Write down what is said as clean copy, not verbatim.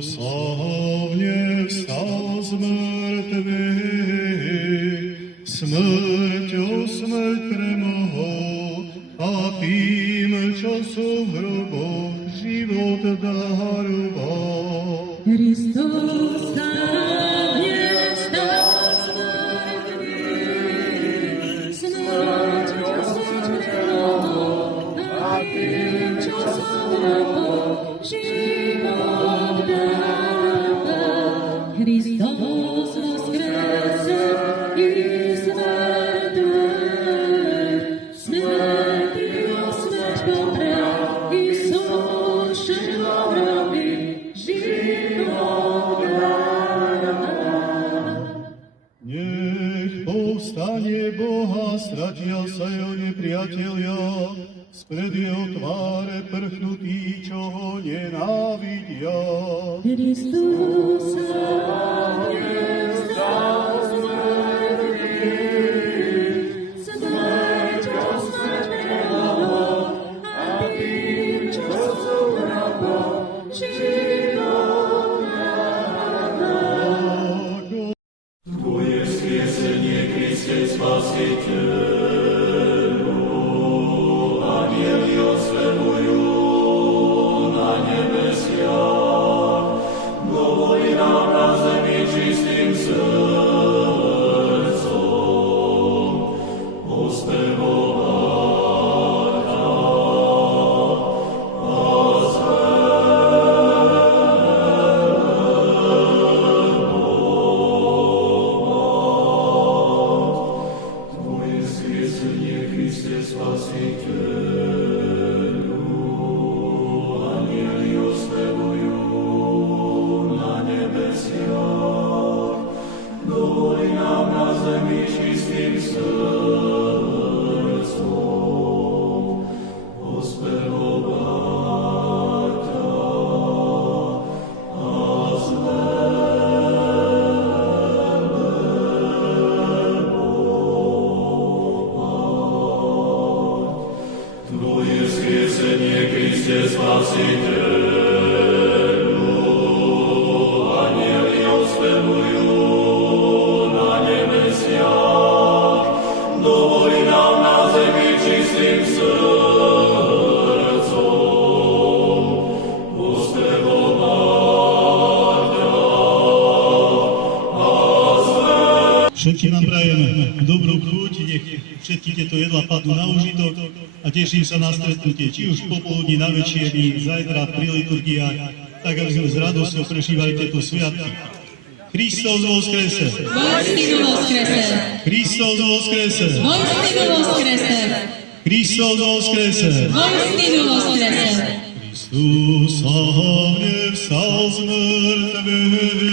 Славне встал з мертвих, смертю смерть перемогла, а тим часу в гробах живот дарував. Христос славне встал з мертвих, смертю смерть перемогла, а тим часом в гробах живот дарував. Христос воскресе із мертвих, смертю смерть поправ, Ісус же в гробі живот дарував. Нех повстане Бога, стратился його неприятеля, спред його твари перхнути, чого ненавидя. Христос славне встал з мертвих, смертю смерть перемогла, а тим часом в гробах живот дарував. Твое воскресение, Христе Спасителю, ангелью святую на небесах, говори нам разом и чистым сердцем, Твое воскресение, Христе Спасителю, ангелью святую на небесах, говори нам разом и чистым сердцем, воспевать Твое воскресение, Христе Спасителю, ангелью святую на небесах, говори нам на земле чистым сердцем, воспевать Všetkým vám prajeme dobrú chuť, nech všetky tieto jedlá padnú na užitok a teším sa na stretnutie, či už popoludní, na večierni, zajtra pri liturgiách, tak aby sme s radosťou prežívali tieto sviatky. Kristus voskrese! Vojstinu voskrese! Kristus voskrese! Vojstinu voskrese! Kristus voskrese! Vojstinu voskrese! Kristus slavne vstal z mŕtvych,